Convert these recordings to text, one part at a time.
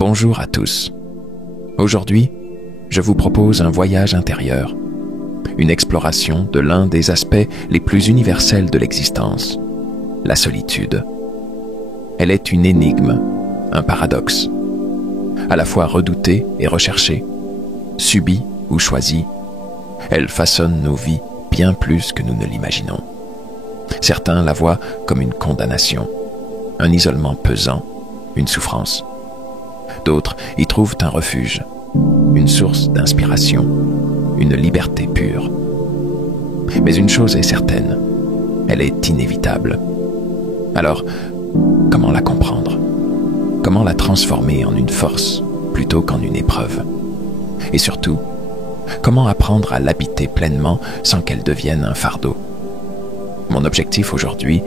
Bonjour à tous. Aujourd'hui, je vous propose un voyage intérieur, une exploration de l'un des aspects les plus universels de l'existence, la solitude. Elle est une énigme, un paradoxe, à la fois redoutée et recherchée, subie ou choisie. Elle façonne nos vies bien plus que nous ne l'imaginons. Certains la voient comme une condamnation, un isolement pesant, une souffrance. D'autres y trouvent un refuge, une source d'inspiration, une liberté pure. Mais une chose est certaine, elle est inévitable. Alors, comment la comprendre? Comment la transformer en une force plutôt qu'en une épreuve? Et surtout, comment apprendre à l'habiter pleinement sans qu'elle devienne un fardeau? Mon objectif aujourd'hui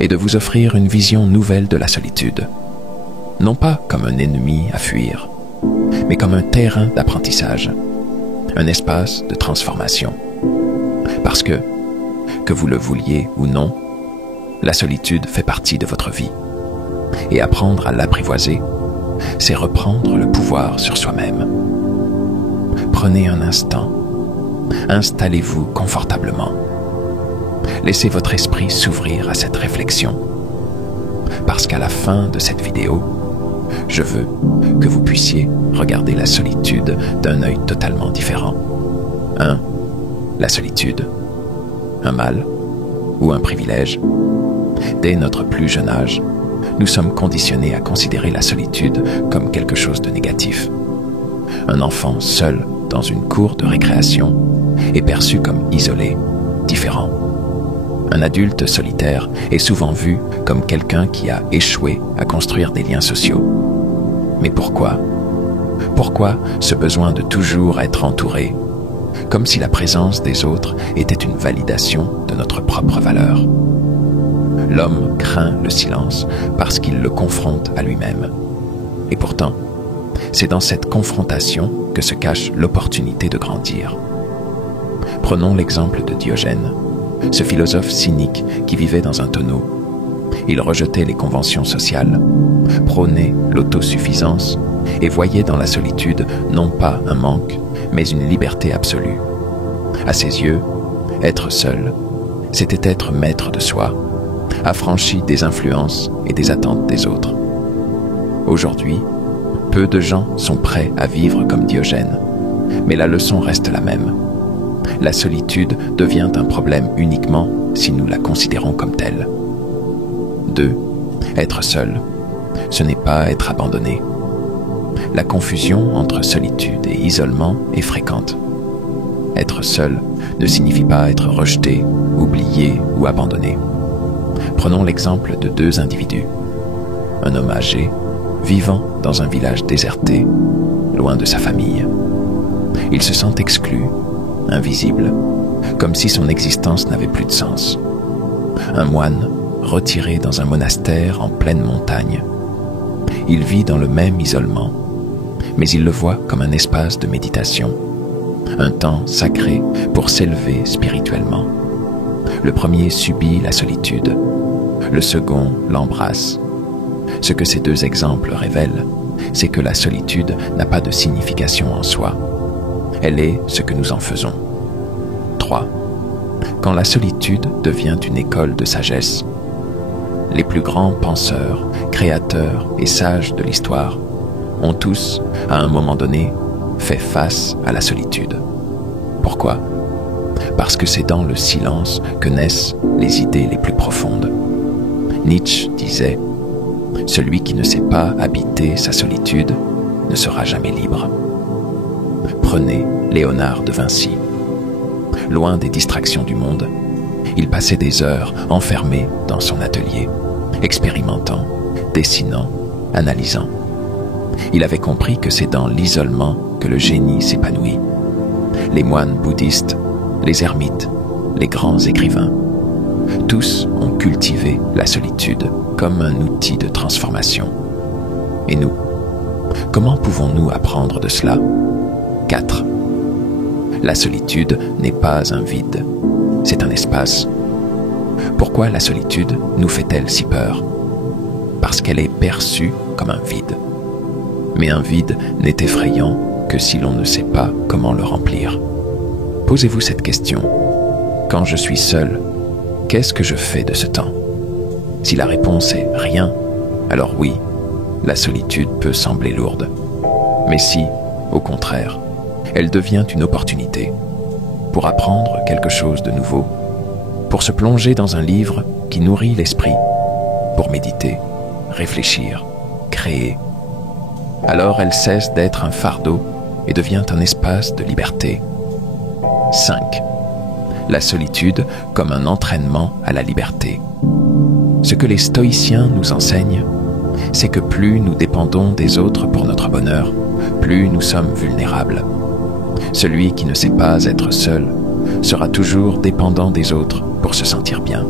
est de vous offrir une vision nouvelle de la solitude. Non pas comme un ennemi à fuir, mais comme un terrain d'apprentissage, un espace de transformation. Parce que vous le vouliez ou non, la solitude fait partie de votre vie. Et apprendre à l'apprivoiser, c'est reprendre le pouvoir sur soi-même. Prenez un instant, installez-vous confortablement. Laissez votre esprit s'ouvrir à cette réflexion. Parce qu'à la fin de cette vidéo, je veux que vous puissiez regarder la solitude d'un œil totalement différent. 1. La solitude. Un mal ou un privilège. Dès notre plus jeune âge, nous sommes conditionnés à considérer la solitude comme quelque chose de négatif. Un enfant seul dans une cour de récréation est perçu comme isolé, différent. Un adulte solitaire est souvent vu comme quelqu'un qui a échoué à construire des liens sociaux. Mais pourquoi? Pourquoi ce besoin de toujours être entouré, comme si la présence des autres était une validation de notre propre valeur? L'homme craint le silence parce qu'il le confronte à lui-même. Et pourtant, c'est dans cette confrontation que se cache l'opportunité de grandir. Prenons l'exemple de Diogène, ce philosophe cynique qui vivait dans un tonneau. Il rejetait les conventions sociales, prônait l'autosuffisance et voyait dans la solitude non pas un manque, mais une liberté absolue. À ses yeux, être seul, c'était être maître de soi, affranchi des influences et des attentes des autres. Aujourd'hui, peu de gens sont prêts à vivre comme Diogène, mais la leçon reste la même. La solitude devient un problème uniquement si nous la considérons comme telle. 2. Être seul, ce n'est pas être abandonné. La confusion entre solitude et isolement est fréquente. Être seul ne signifie pas être rejeté, oublié ou abandonné. Prenons l'exemple de deux individus. Un homme âgé, vivant dans un village déserté, loin de sa famille. Il se sent exclu, invisible, comme si son existence n'avait plus de sens. Un moine, retiré dans un monastère en pleine montagne. Il vit dans le même isolement, mais il le voit comme un espace de méditation, un temps sacré pour s'élever spirituellement. Le premier subit la solitude, le second l'embrasse. Ce que ces deux exemples révèlent, c'est que la solitude n'a pas de signification en soi. Elle est ce que nous en faisons. 3. Quand la solitude devient une école de sagesse, les plus grands penseurs, créateurs et sages de l'histoire ont tous, à un moment donné, fait face à la solitude. Pourquoi? Parce que c'est dans le silence que naissent les idées les plus profondes. Nietzsche disait « Celui qui ne sait pas habiter sa solitude ne sera jamais libre ». Prenez Léonard de Vinci. Loin des distractions du monde, il passait des heures enfermé dans son atelier, expérimentant, dessinant, analysant. Il avait compris que c'est dans l'isolement que le génie s'épanouit. Les moines bouddhistes, les ermites, les grands écrivains, tous ont cultivé la solitude comme un outil de transformation. Et nous, comment pouvons-nous apprendre de cela? 4. La solitude n'est pas un vide, c'est un espace. Pourquoi la solitude nous fait-elle si peur? Parce qu'elle est perçue comme un vide. Mais un vide n'est effrayant que si l'on ne sait pas comment le remplir. Posez-vous cette question. Quand je suis seul, qu'est-ce que je fais de ce temps? Si la réponse est rien, alors oui, la solitude peut sembler lourde. Mais si, au contraire, elle devient une opportunité pour apprendre quelque chose de nouveau, pour se plonger dans un livre qui nourrit l'esprit, pour méditer, réfléchir, créer, alors elle cesse d'être un fardeau et devient un espace de liberté. 5. La solitude comme un entraînement à la liberté. Ce que les stoïciens nous enseignent, c'est que plus nous dépendons des autres pour notre bonheur, plus nous sommes vulnérables. Celui qui ne sait pas être seul sera toujours dépendant des autres pour se sentir bien.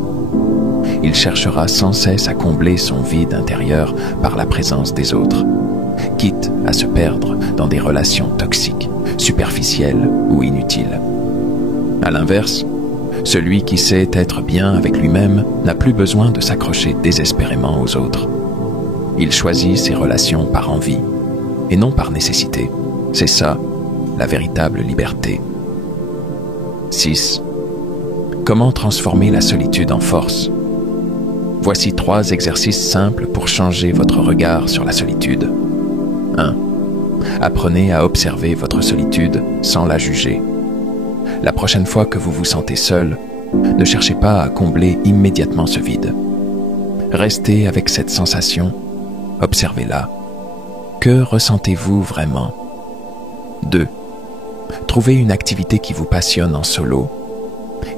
Il cherchera sans cesse à combler son vide intérieur par la présence des autres, quitte à se perdre dans des relations toxiques, superficielles ou inutiles. À l'inverse, celui qui sait être bien avec lui-même n'a plus besoin de s'accrocher désespérément aux autres. Il choisit ses relations par envie et non par nécessité. C'est ça, la véritable liberté. 6. Comment transformer la solitude en force? Voici 3 exercices simples pour changer votre regard sur la solitude. 1. Apprenez à observer votre solitude sans la juger. La prochaine fois que vous vous sentez seul, ne cherchez pas à combler immédiatement ce vide. Restez avec cette sensation, observez-la. Que ressentez-vous vraiment? 2. Trouvez une activité qui vous passionne en solo.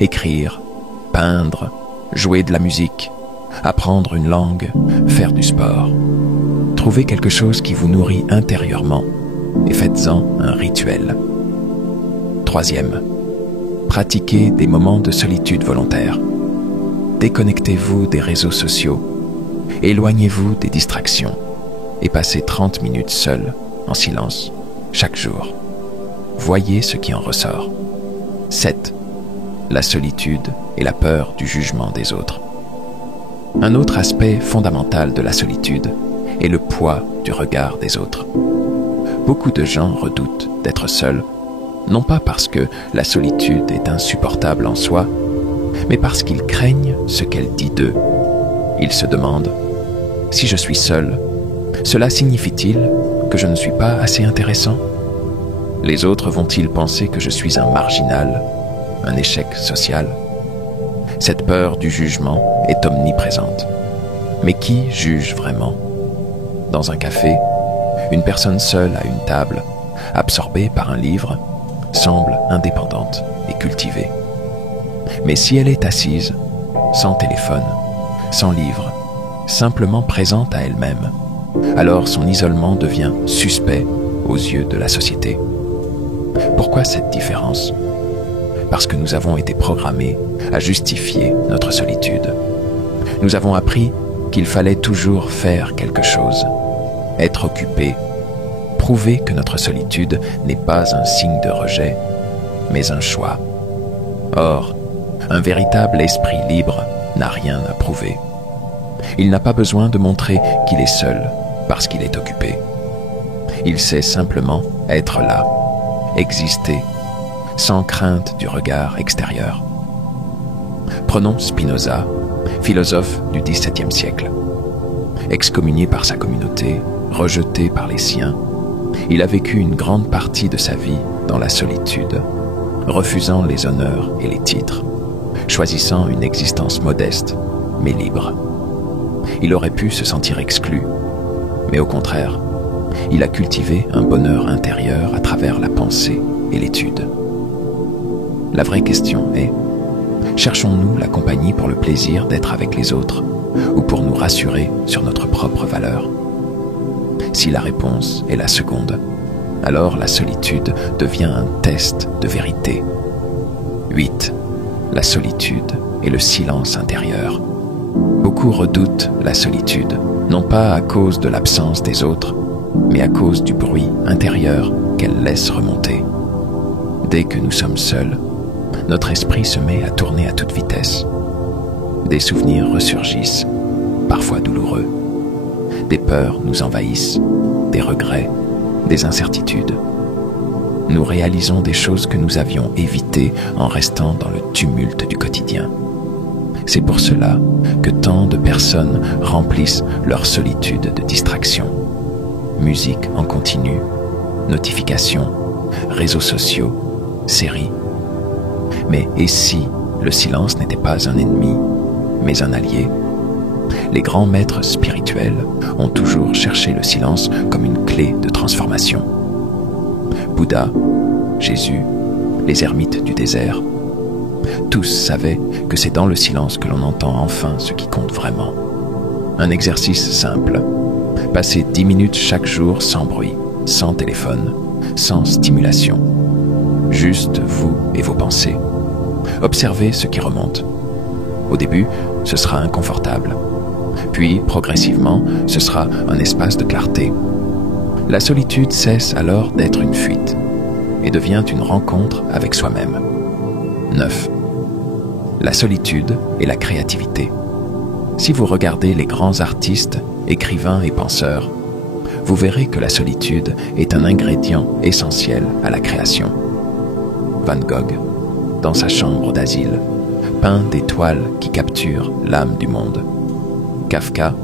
Écrire, peindre, jouer de la musique, apprendre une langue, faire du sport. Trouvez quelque chose qui vous nourrit intérieurement et faites-en un rituel. 3. Pratiquez des moments de solitude volontaire. Déconnectez-vous des réseaux sociaux, éloignez-vous des distractions et passez 30 minutes seul, en silence, chaque jour. Voyez ce qui en ressort. 7. La solitude et la peur du jugement des autres. Un autre aspect fondamental de la solitude est le poids du regard des autres. Beaucoup de gens redoutent d'être seuls, non pas parce que la solitude est insupportable en soi, mais parce qu'ils craignent ce qu'elle dit d'eux. Ils se demandent « Si je suis seul, cela signifie-t-il que je ne suis pas assez intéressant? Les autres vont-ils penser que je suis un marginal, un échec social ?» Cette peur du jugement est omniprésente. Mais qui juge vraiment? Dans un café, une personne seule à une table, absorbée par un livre, semble indépendante et cultivée. Mais si elle est assise, sans téléphone, sans livre, simplement présente à elle-même, alors son isolement devient suspect aux yeux de la société. Pourquoi cette différence? Parce que nous avons été programmés à justifier notre solitude. Nous avons appris qu'il fallait toujours faire quelque chose, être occupé, prouver que notre solitude n'est pas un signe de rejet, mais un choix. Or, un véritable esprit libre n'a rien à prouver. Il n'a pas besoin de montrer qu'il est seul parce qu'il est occupé. Il sait simplement être là, exister, sans crainte du regard extérieur. Prenons Spinoza, philosophe du XVIIe siècle. Excommunié par sa communauté, rejeté par les siens, il a vécu une grande partie de sa vie dans la solitude, refusant les honneurs et les titres, choisissant une existence modeste, mais libre. Il aurait pu se sentir exclu, mais au contraire, il a cultivé un bonheur intérieur à travers la pensée et l'étude. La vraie question est, cherchons-nous la compagnie pour le plaisir d'être avec les autres ou pour nous rassurer sur notre propre valeur? Si la réponse est la seconde, alors la solitude devient un test de vérité. 8. La solitude et le silence intérieur. Beaucoup redoutent la solitude, non pas à cause de l'absence des autres, mais à cause du bruit intérieur qu'elle laisse remonter. Dès que nous sommes seuls, notre esprit se met à tourner à toute vitesse. Des souvenirs ressurgissent, parfois douloureux. Des peurs nous envahissent, des regrets, des incertitudes. Nous réalisons des choses que nous avions évitées en restant dans le tumulte du quotidien. C'est pour cela que tant de personnes remplissent leur solitude de distraction. Musique en continu, notifications, réseaux sociaux, séries. Mais et si le silence n'était pas un ennemi, mais un allié? Les grands maîtres spirituels ont toujours cherché le silence comme une clé de transformation. Bouddha, Jésus, les ermites du désert, tous savaient que c'est dans le silence que l'on entend enfin ce qui compte vraiment. Un exercice simple. Passez 10 minutes chaque jour sans bruit, sans téléphone, sans stimulation. Juste vous et vos pensées. Observez ce qui remonte. Au début, ce sera inconfortable. Puis, progressivement, ce sera un espace de clarté. La solitude cesse alors d'être une fuite et devient une rencontre avec soi-même. 9. La solitude et la créativité. Si vous regardez les grands artistes, écrivains et penseurs, vous verrez que la solitude est un ingrédient essentiel à la création. Van Gogh, dans sa chambre d'asile, peint des toiles qui capturent l'âme du monde. Kafka,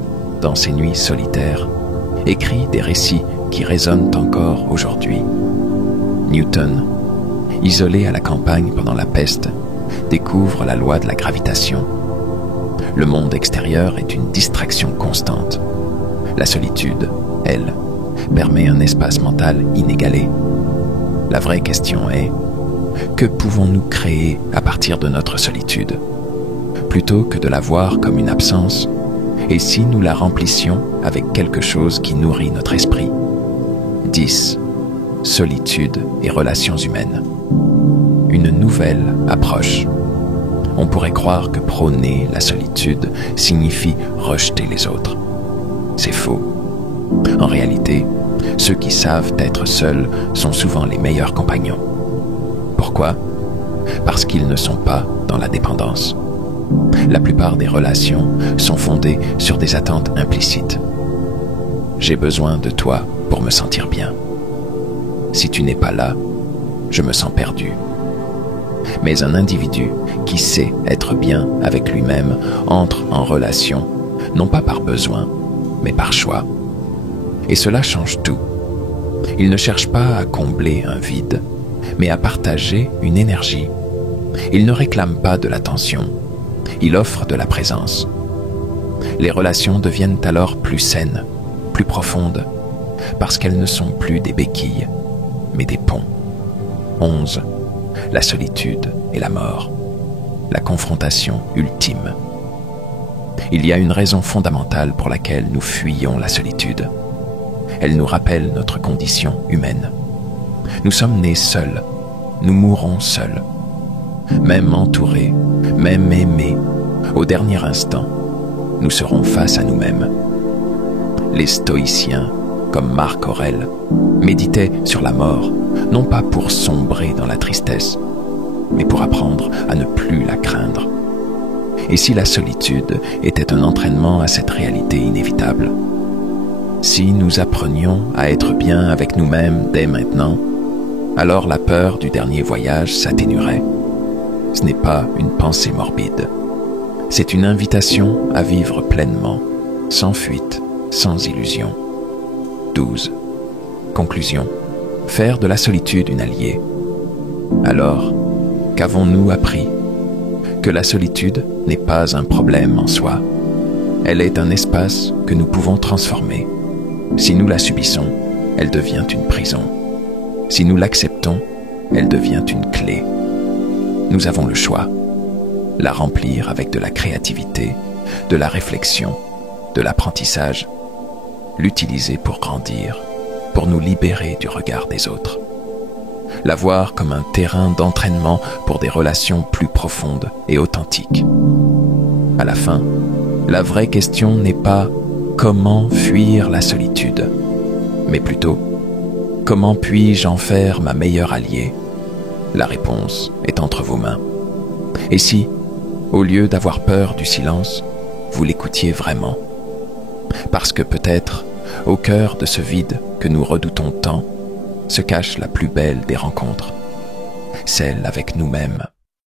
dans ses nuits solitaires, écrit des récits qui résonnent encore aujourd'hui. Newton, isolé à la campagne pendant la peste, découvre la loi de la gravitation. Le monde extérieur est une distraction constante. La solitude, elle, permet un espace mental inégalé. La vraie question est, que pouvons-nous créer à partir de notre solitude? Plutôt que de la voir comme une absence, et si nous la remplissions avec quelque chose qui nourrit notre esprit? 10. Solitude et relations humaines. Une nouvelle approche. On pourrait croire que prôner la solitude signifie rejeter les autres. C'est faux. En réalité, ceux qui savent être seuls sont souvent les meilleurs compagnons. Pourquoi? Parce qu'ils ne sont pas dans la dépendance. La plupart des relations sont fondées sur des attentes implicites. J'ai besoin de toi pour me sentir bien. Si tu n'es pas là, je me sens perdu. Mais un individu qui sait être bien avec lui-même entre en relation, non pas par besoin, mais par choix. Et cela change tout. Il ne cherche pas à combler un vide, mais à partager une énergie. Il ne réclame pas de l'attention, il offre de la présence. Les relations deviennent alors plus saines, plus profondes, parce qu'elles ne sont plus des béquilles, mais des ponts. 11. La solitude et la mort. La confrontation ultime. Il y a une raison fondamentale pour laquelle nous fuyons la solitude. Elle nous rappelle notre condition humaine. Nous sommes nés seuls, nous mourrons seuls. Même entourés, même aimés, au dernier instant, nous serons face à nous-mêmes. Les stoïciens, comme Marc Aurèle, méditaient sur la mort, non pas pour sombrer dans la tristesse, mais pour apprendre à ne plus la craindre. Et si la solitude était un entraînement à cette réalité inévitable? Si nous apprenions à être bien avec nous-mêmes dès maintenant, alors la peur du dernier voyage s'atténuerait. Ce n'est pas une pensée morbide. C'est une invitation à vivre pleinement, sans fuite, sans illusion. 12. Conclusion. Faire de la solitude une alliée. Alors, qu'avons-nous appris? Que la solitude n'est pas un problème en soi. Elle est un espace que nous pouvons transformer. Si nous la subissons, elle devient une prison. Si nous l'acceptons, elle devient une clé. Nous avons le choix. La remplir avec de la créativité, de la réflexion, de l'apprentissage. L'utiliser pour grandir, pour nous libérer du regard des autres. La voir comme un terrain d'entraînement pour des relations plus profondes et authentiques. À la fin, la vraie question n'est pas comment fuir la solitude, mais plutôt comment puis-je en faire ma meilleure alliée? La réponse est entre vos mains. Et si, au lieu d'avoir peur du silence, vous l'écoutiez vraiment? Parce que peut-être au cœur de ce vide que nous redoutons tant, se cache la plus belle des rencontres, celle avec nous-mêmes.